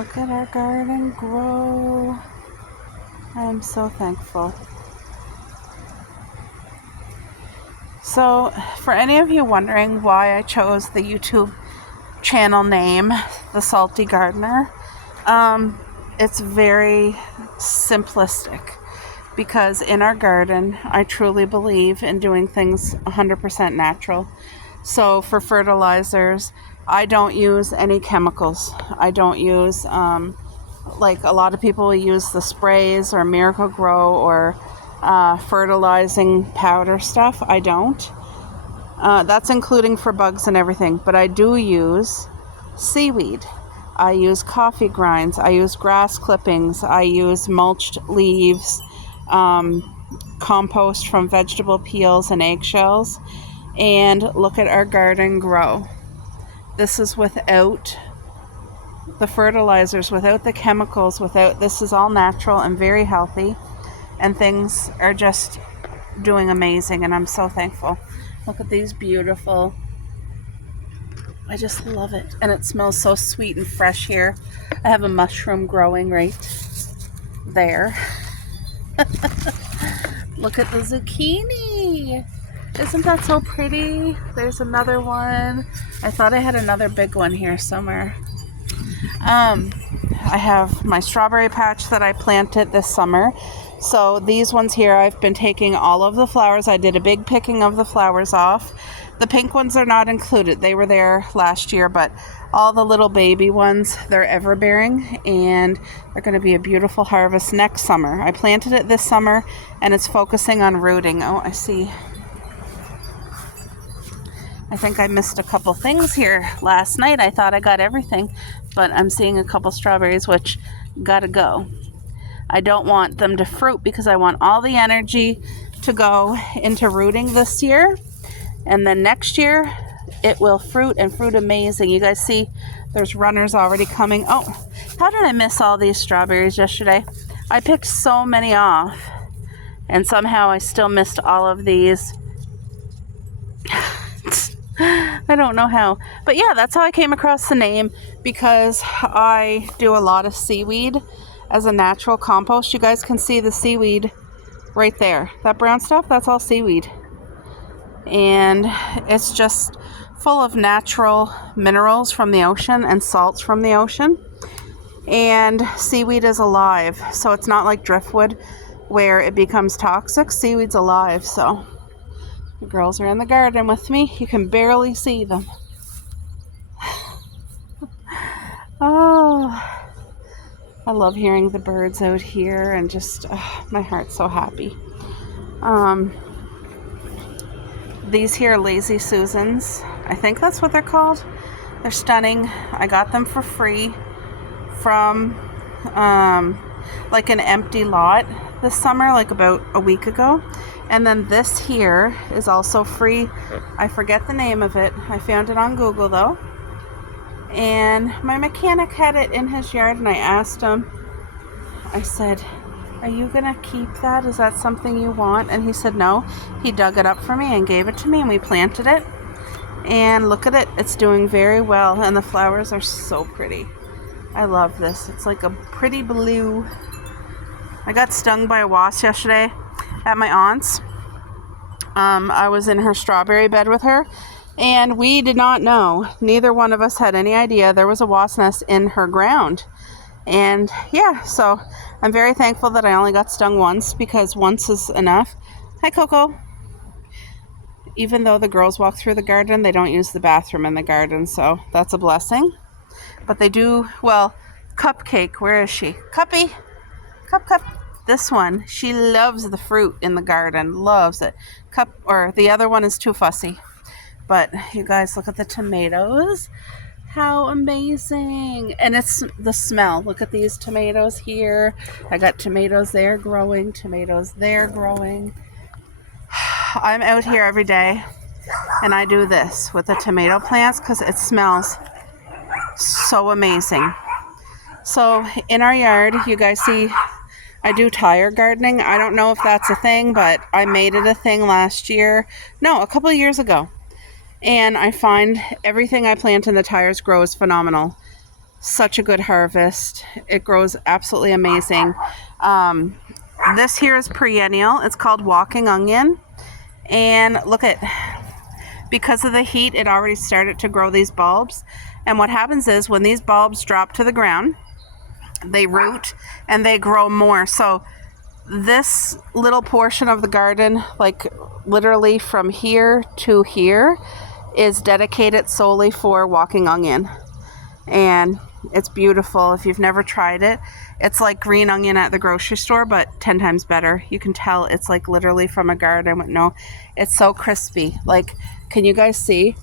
Look at our garden grow. I am so thankful. So, for any of you wondering why I chose the YouTube channel name, The Salty Gardener, it's very simplistic because in our garden, I truly believe in doing things 100% natural. So, for fertilizers, I don't use any chemicals. I don't use, like a lot of people will use the sprays or Miracle-Gro or fertilizing powder stuff. I don't. That's including for bugs and everything. But I do use seaweed. I use coffee grinds. I use grass clippings. I use mulched leaves, compost from vegetable peels and eggshells. And look at our garden grow. This is without the fertilizers, without the chemicals, this is all natural and very healthy. And things are just doing amazing, and I'm so thankful. Look at these beautiful, I just love it. And it smells so sweet and fresh here. I have a mushroom growing right there. Look at the zucchini. Isn't that so pretty? There's another one. I thought I had another big one here somewhere. I have my strawberry patch that I planted this summer. So these ones here, I've been taking all of the flowers. I did a big picking of the flowers off. The pink ones are not included. They were there last year, but all the little baby ones, they're ever-bearing, and they're going to be a beautiful harvest next summer. I planted it this summer, and it's focusing on rooting. Oh, I see. I think I missed a couple things here last night. I thought I got everything, but I'm seeing a couple strawberries, which gotta go. I don't want them to fruit because I want all the energy to go into rooting this year. And then next year, it will fruit and fruit amazing. You guys see there's runners already coming. Oh, how did I miss all these strawberries yesterday? I picked so many off, and somehow I still missed all of these. I don't know how. But yeah, that's how I came across the name, because I do a lot of seaweed as a natural compost. You guys can see the seaweed right there. That brown stuff, that's all seaweed. And it's just full of natural minerals from the ocean and salts from the ocean. And seaweed is alive. So it's not like driftwood where it becomes toxic. Seaweed's alive, so the girls are in the garden with me. You can barely see them. Oh, I love hearing the birds out here, and just my heart's so happy. These here Lazy Susans, I think that's what they're called. They're stunning. I got them for free from like an empty lot this summer, like about a week ago. And then this here is also free. I forget the name of it. I found it on Google though. And my mechanic had it in his yard, and I asked him, I said, are you gonna keep that? Is that something you want? And he said no. He dug it up for me and gave it to me, and we planted it. And look at it. It's doing very well, and the flowers are so pretty. I love this. It's like a pretty blue. I got stung by a wasp yesterday at my aunt's. I was in her strawberry bed with her, and we did not know. Neither one of us had any idea there was a wasp nest in her ground. And yeah, so I'm very thankful that I only got stung once, because once is enough. Hi, Coco. Even though the girls walk through the garden, they don't use the bathroom in the garden, so that's a blessing. But they do, well, Cupcake, where is she? Cuppy, Cup. This one, she loves the fruit in the garden, loves it. Or the other one is too fussy. But you guys, look at the tomatoes. How amazing. And it's the smell. Look at these tomatoes here. I got tomatoes there growing, tomatoes there growing. I'm out here every day, and I do this with the tomato plants because it smells so amazing. So in our yard, you guys see I do tire gardening. I don't know if that's a thing, but I made it a thing last year. No, a couple of years ago. And I find everything I plant in the tires grows phenomenal. Such a good harvest. It grows absolutely amazing. This here is perennial. It's called walking onion. And look at, because of the heat, it already started to grow these bulbs. And what happens is when these bulbs drop to the ground, they root and they grow more. So this little portion of the garden, like literally from here to here, is dedicated solely for walking onion. And it's beautiful. If you've never tried it, it's like green onion at the grocery store, but 10 times better. You can tell it's like literally from a garden. No, it's so crispy. Like, can you guys see?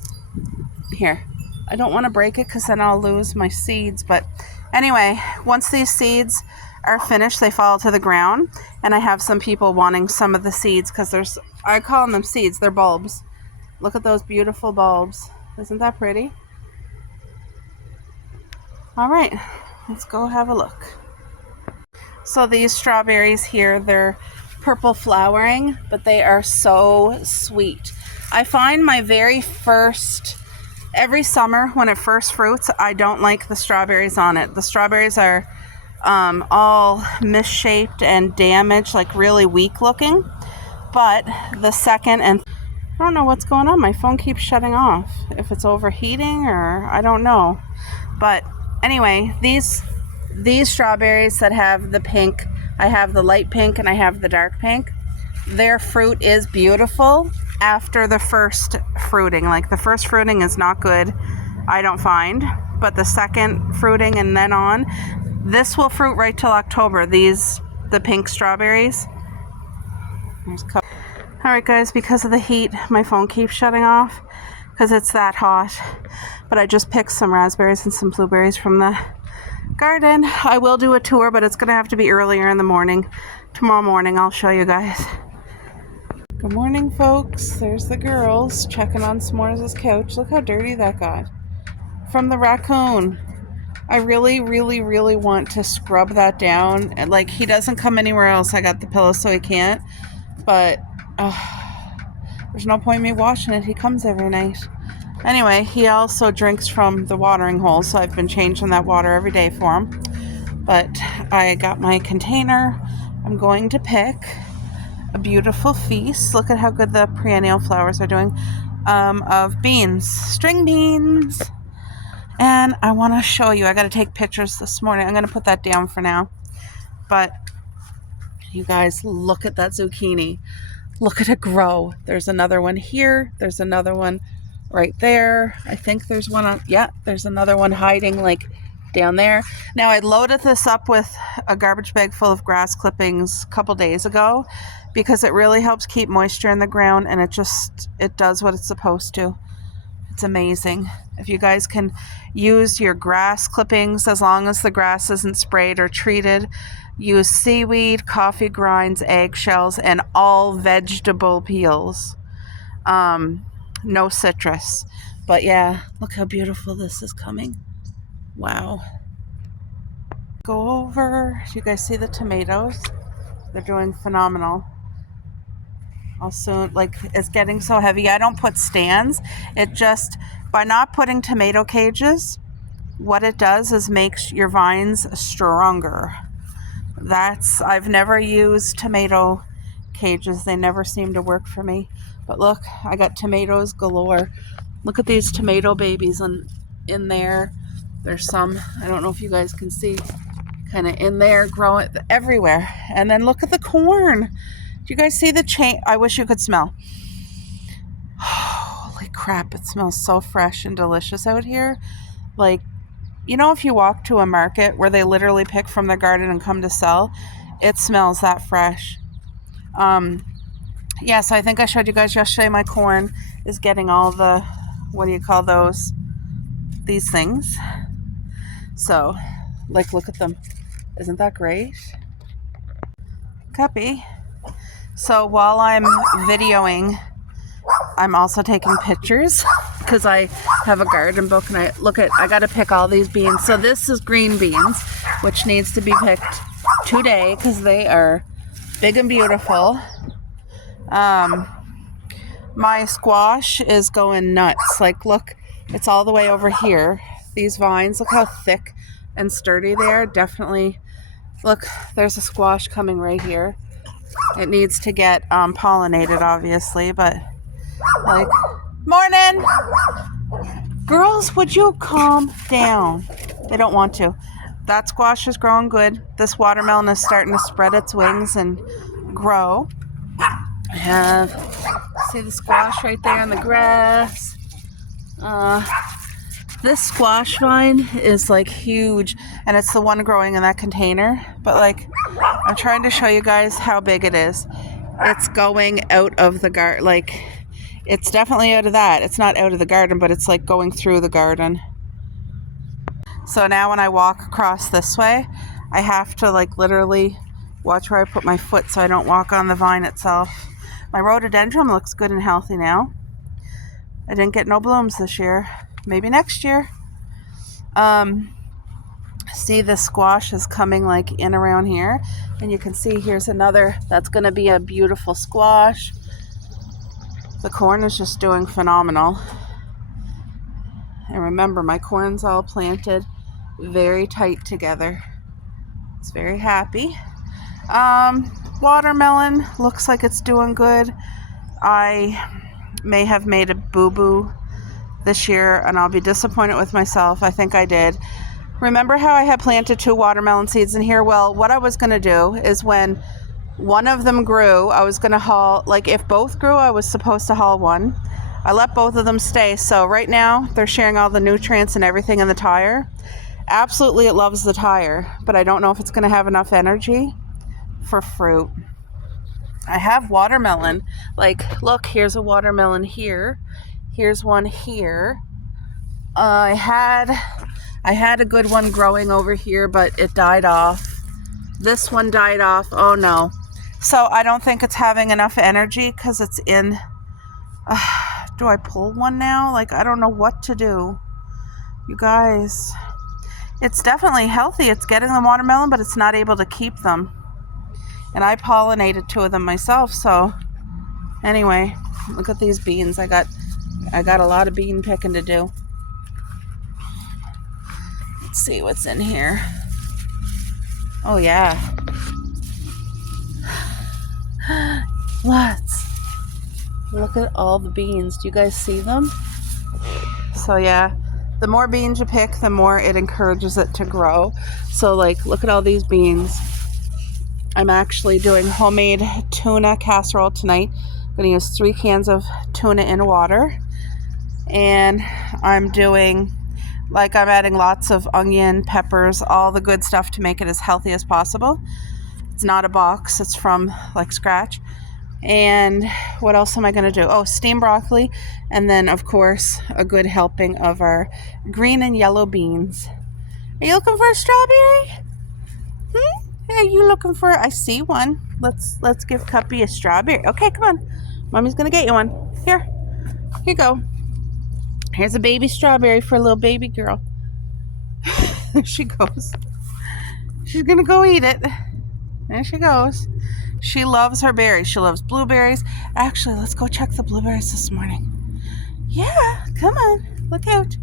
Here, I don't want to break it because then I'll lose my seeds. But anyway, once these seeds are finished, they fall to the ground. And I have some people wanting some of the seeds because I call them seeds. They're bulbs. Look at those beautiful bulbs. Isn't that pretty? All right, let's go have a look. So these strawberries here, they're purple flowering, but they are so sweet. I find my every summer when it first fruits, I don't like the strawberries on it. The strawberries are all misshaped and damaged, like really weak looking. But the second and I don't know what's going on. My phone keeps shutting off. If it's overheating or I don't know. But anyway, these strawberries that have the pink, I have the light pink and I have the dark pink. Their fruit is beautiful after the first fruiting. Like the first fruiting is not good, I don't find. But the second fruiting and then on, this will fruit right till October. The pink strawberries. Alright guys, because of the heat, my phone keeps shutting off because it's that hot. But I just picked some raspberries and some blueberries from the garden. I will do a tour, but it's going to have to be earlier in the morning. Tomorrow morning I'll show you guys. Good morning, folks. There's the girls checking on S'mores' couch. Look how dirty that got. From the raccoon. I really, really, really want to scrub that down. And like, he doesn't come anywhere else. I got the pillow so he can't. But there's no point in me washing it. He comes every night. Anyway, he also drinks from the watering hole, so I've been changing that water every day for him. But I got my container. I'm going to pick a beautiful feast. Look at how good the perennial flowers are doing. Of beans, string beans. And I want to show you. I got to take pictures this morning. I'm going to put that down for now. But you guys, look at that zucchini. Look at it grow. There's another one here. There's another one right there. I think there's one on, yeah, there's another one hiding like down there. Now I loaded this up with a garbage bag full of grass clippings a couple days ago because it really helps keep moisture in the ground, and it does what it's supposed to. It's amazing. If you guys can use your grass clippings, as long as the grass isn't sprayed or treated, use seaweed, coffee grinds, eggshells, and all vegetable peels. No citrus. But yeah, look how beautiful this is coming. Wow. Go over. Do you guys see the tomatoes? They're doing phenomenal. Also, like, it's getting so heavy. I don't put stands. It just, by not putting tomato cages, what it does is makes your vines stronger. I've never used tomato cages. They never seem to work for me. But look, I got tomatoes galore. Look at these tomato babies in there. There's some, I don't know if you guys can see, kind of in there, growing everywhere. And then look at the corn. Do you guys see the chain? I wish you could smell. Holy crap, it smells so fresh and delicious out here. Like, you know, if you walk to a market where they literally pick from their garden and come to sell, it smells that fresh. Yes, I think I showed you guys yesterday my corn is getting all the, what do you call those? These things. So, like, look at them. Isn't that great? Copy. So while I'm videoing, I'm also taking pictures because I have a garden book, and I got to pick all these beans. So this is green beans, which needs to be picked today because they are big and beautiful. My squash is going nuts. Like, look, it's all the way over here. These vines, look how thick and sturdy there. Definitely, look, there's a squash coming right here. It needs to get pollinated, obviously, but like, morning! Girls, would you calm down? They don't want to. That squash is growing good. This watermelon is starting to spread its wings and grow. I have, see the squash right there in the grass. This squash vine is like huge, and it's the one growing in that container. But like, I'm trying to show you guys how big it is. It's going out of the garden. Like, it's definitely out of that. It's not out of the garden, but it's like going through the garden. So now when I walk across this way, I have to like literally watch where I put my foot so I don't walk on the vine itself. My rhododendron looks good and healthy now. I didn't get no blooms this year. Maybe next year. See, the squash is coming like in around here. And you can see here's another. That's going to be a beautiful squash. The corn is just doing phenomenal. And remember, my corn's all planted very tight together. It's very happy. Watermelon looks like it's doing good. I may have made a boo-boo this year, and I'll be disappointed with myself. I think I did. Remember how I had planted 2 watermelon seeds in here? Well, what I was going to do is when one of them grew, I was going to haul, like if both grew, I was supposed to haul one. I let both of them stay. So right now they're sharing all the nutrients and everything in the tire. Absolutely, it loves the tire, but I don't know if it's going to have enough energy for fruit. I have watermelon. Like, look, here's a watermelon here. Here's one here. I had a good one growing over here, but it died off. This one died off. Oh no. So I don't think it's having enough energy because it's in. Do I pull one now? Like, I don't know what to do. You guys, it's definitely healthy. It's getting the watermelon, but it's not able to keep them. And I pollinated 2 of them myself. So anyway, look at these beans. I got a lot of bean picking to do. Let's see what's in here. Oh yeah. Lots. Look at all the beans. Do you guys see them? So yeah, the more beans you pick, the more it encourages it to grow. So like, look at all these beans. I'm actually doing homemade tuna casserole tonight. I'm going to use 3 cans of tuna in water. And I'm doing, like, I'm adding lots of onion, peppers, all the good stuff to make it as healthy as possible. It's not a box. It's from like scratch. And what else am I going to do? Oh, steamed broccoli. And then, of course, a good helping of our green and yellow beans. Are you looking for a strawberry? Are you looking for? I see one. Let's give Cuppy a strawberry. Okay, come on. Mommy's going to get you one. Here you go. Here's a baby strawberry for a little baby girl. There she goes. She's going to go eat it. There she goes. She loves her berries. She loves blueberries. Actually, let's go check the blueberries this morning. Yeah, come on. Look out.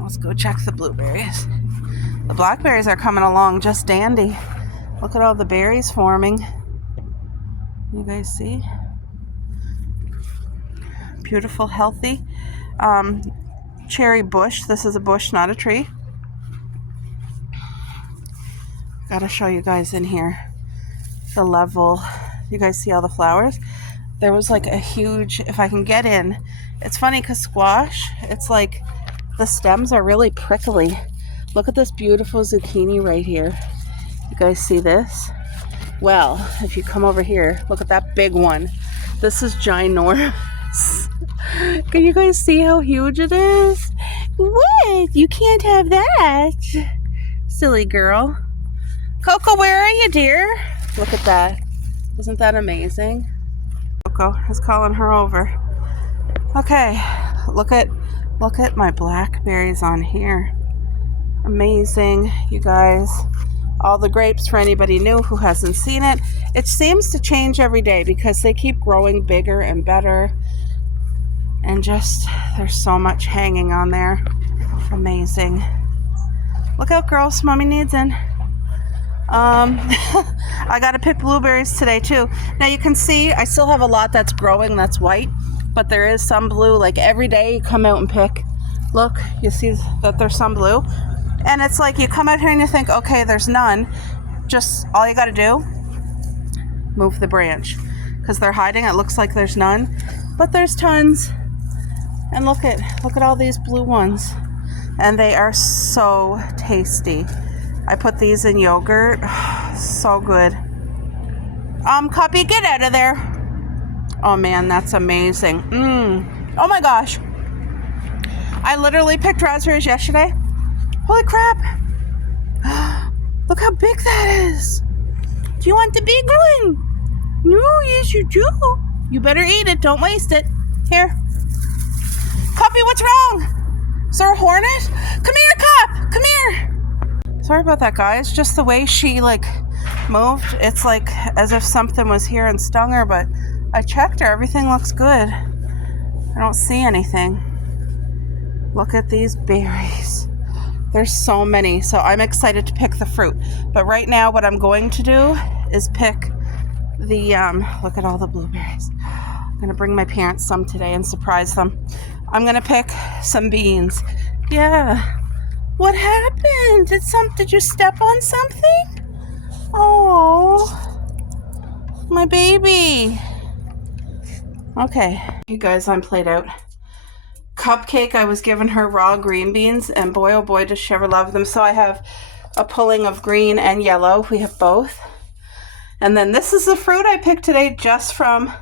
Let's go check the blueberries. The blackberries are coming along just dandy. Look at all the berries forming. You guys see? Beautiful, healthy. Cherry bush. This is a bush, not a tree. Gotta show you guys in here the level. You guys see all the flowers? There was like a huge, if I can get in, it's funny because squash, it's like the stems are really prickly. Look at this beautiful zucchini right here. You guys see this? Well, if you come over here, look at that big one. This is ginormous. Can you guys see how huge it is? What? You can't have that. Silly girl. Coco, where are you, dear? Look at that. Isn't that amazing? Coco is calling her over. Okay, look at my blackberries on here. Amazing, you guys. All the grapes, for anybody new who hasn't seen it. It seems to change every day because they keep growing bigger and better. And just, there's so much hanging on there. Amazing. Look out, girls. Mommy needs in. I got to pick blueberries today too. Now you can see I still have a lot that's growing that's white, but there is some blue. Like every day you come out and pick. Look, you see that there's some blue. And it's like you come out here and you think, okay, there's none. Just all you got to do, move the branch. Because they're hiding, it looks like there's none. But there's tons. And look at all these blue ones. And they are so tasty. I put these in yogurt. So good. Cuppy, get out of there. Oh man, that's amazing. Oh my gosh. I literally picked raspberries yesterday. Holy crap. Look how big that is. Do you want the big one? No, yes you do. You better eat it. Don't waste it. Here. Cuppy, what's wrong? Is there a hornet? Come here, Cup. Come here. Sorry about that, guys. Just the way she moved. It's like as if something was here and stung her, but I checked her. Everything looks good. I don't see anything. Look at these berries. There's so many, so I'm excited to pick the fruit. But right now what I'm going to do is pick the, look at all the blueberries. I'm going to bring my parents some today and surprise them. I'm going to pick some beans. Yeah. What happened? Did you step on something? Oh, my baby. Okay. You guys, I'm played out. Cupcake, I was giving her raw green beans, and boy, oh boy, does she ever love them. So I have a pulling of green and yellow. We have both. And then this is the fruit I picked today just from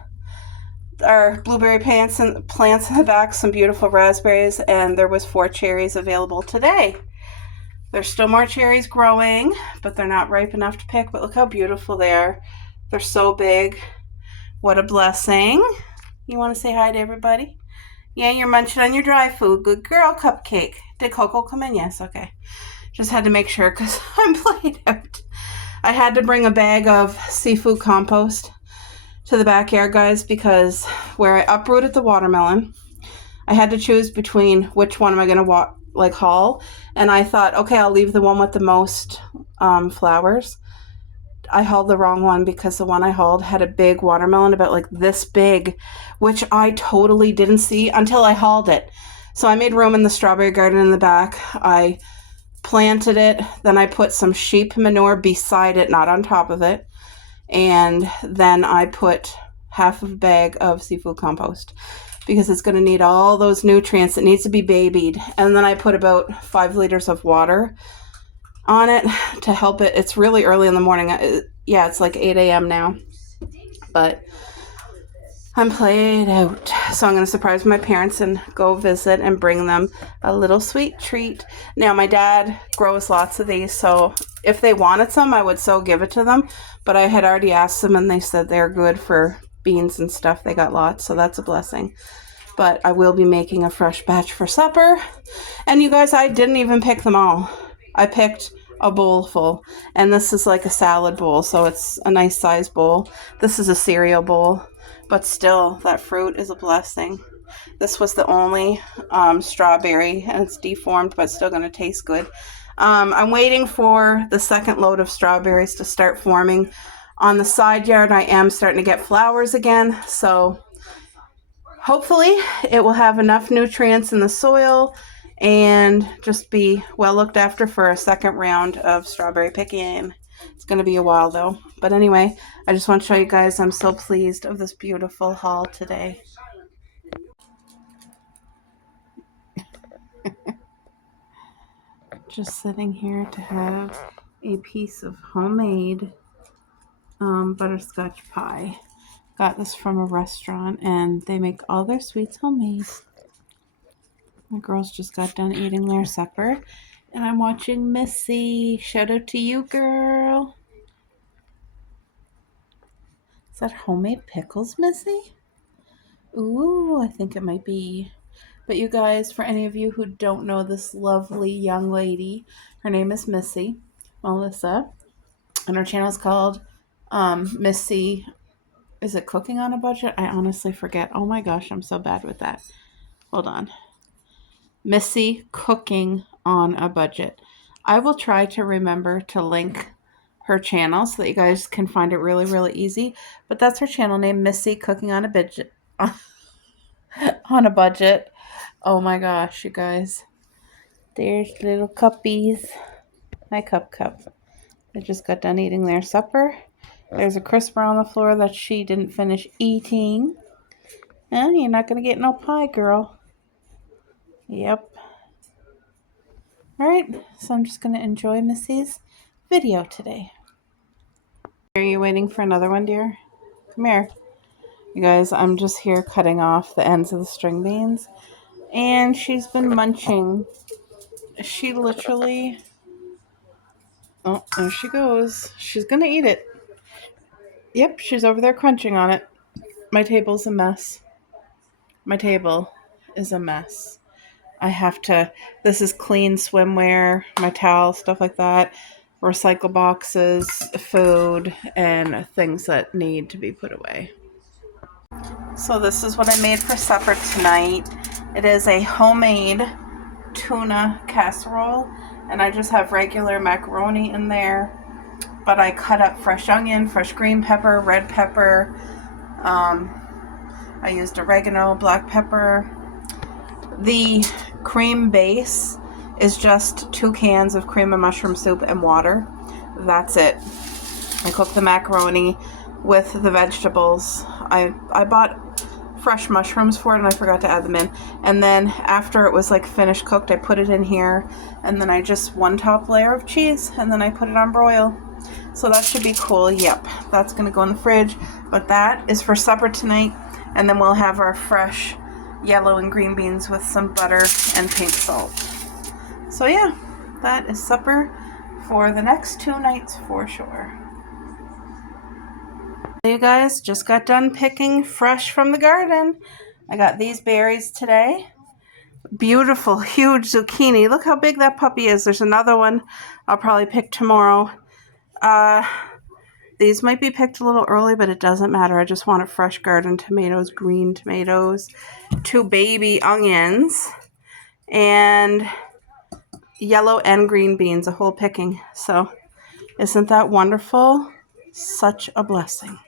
our blueberry plants in the back, some beautiful raspberries, and there was 4 cherries available today. There's still more cherries growing, but they're not ripe enough to pick. But look how beautiful they are. They're so big. What a blessing. You want to say hi to everybody? Yeah, you're munching on your dry food. Good girl, Cupcake. Did Coco come in? Yes, okay. Just had to make sure because I'm played out. I had to bring a bag of seafood compost to the backyard, guys, because where I uprooted the watermelon, I had to choose between which one am I going to haul, and I thought, okay, I'll leave the one with the most flowers. I hauled the wrong one because the one I hauled had a big watermelon about this big, which I totally didn't see until I hauled it. So I made room in the strawberry garden in the back. I planted it, then I put some sheep manure beside it, not on top of it. And then I put half of a bag of seafood compost because it's going to need all those nutrients. It needs to be babied. And then I put about 5 liters of water on it to help it. It's really early in the morning. Yeah, it's like 8 a.m. now. But I'm played out. So I'm going to surprise my parents and go visit and bring them a little sweet treat. Now, my dad grows lots of these, so if they wanted some, I would so give it to them. But I had already asked them, and they said they're good for beans and stuff. They got lots, so that's a blessing. But I will be making a fresh batch for supper. And you guys, I didn't even pick them all. I picked a bowl full, and this is like a salad bowl, so it's a nice size bowl. This is a cereal bowl, but still, that fruit is a blessing. This was the only strawberry, and it's deformed, but still going to taste good. I'm waiting for the second load of strawberries to start forming. On the side yard, I am starting to get flowers again, so hopefully it will have enough nutrients in the soil and just be well looked after for a second round of strawberry picking. It's going to be a while though. But anyway, I just want to show you guys I'm so pleased of this beautiful haul today. Just sitting here to have a piece of homemade butterscotch pie. Got this from a restaurant and they make all their sweets homemade. My girls just got done eating their supper and I'm watching Missy. Shout out to you, girl. Is that homemade pickles, Missy? Ooh, I think it might be. But you guys, for any of you who don't know this lovely young lady, her name is Missy Melissa, and her channel is called Missy. Is it Cooking on a Budget? I honestly forget. Oh my gosh, I'm so bad with that. Hold on. Missy Cooking on a Budget. I will try to remember to link her channel so that you guys can find it really, really easy. But that's her channel name, Missy Cooking on a Budget. On a budget. Oh my gosh, you guys. There's little cuppies. Hi, Cup. They just got done eating their supper. There's a crisper on the floor that she didn't finish eating. You're not going to get no pie, girl. Yep. Alright, so I'm just going to enjoy Missy's video today. Are you waiting for another one, dear? Come here. You guys, I'm just here cutting off the ends of the string beans. And she's been munching. She literally... Oh, there she goes. She's going to eat it. Yep, she's over there crunching on it. My table's a mess. My table is a mess. I have to, this is clean swimwear, my towel, stuff like that, recycle boxes, food, and things that need to be put away. So this is what I made for supper tonight. It is a homemade tuna casserole, and I just have regular macaroni in there, but I cut up fresh onion, fresh green pepper, red pepper, I used oregano, black pepper. The cream base is just 2 cans of cream and mushroom soup and water. That's it. I cooked the macaroni with the vegetables. I bought fresh mushrooms for it and I forgot to add them in. And then after it was like finished cooked, I put it in here, and then I just 1 top layer of cheese, and then I put it on broil. So that should be cool. Yep, that's gonna go in the fridge. But that is for supper tonight, and then we'll have our fresh yellow and green beans with some butter and pink salt. So yeah, that is supper for the next 2 nights for sure. You guys, just got done picking fresh from the garden. I got these berries today. Beautiful, huge zucchini. Look how big that puppy is. There's another one I'll probably pick tomorrow. These might be picked a little early, but it doesn't matter. I just wanted fresh garden tomatoes, green tomatoes, 2 baby onions, and yellow and green beans, a whole picking. So isn't that wonderful? Such a blessing.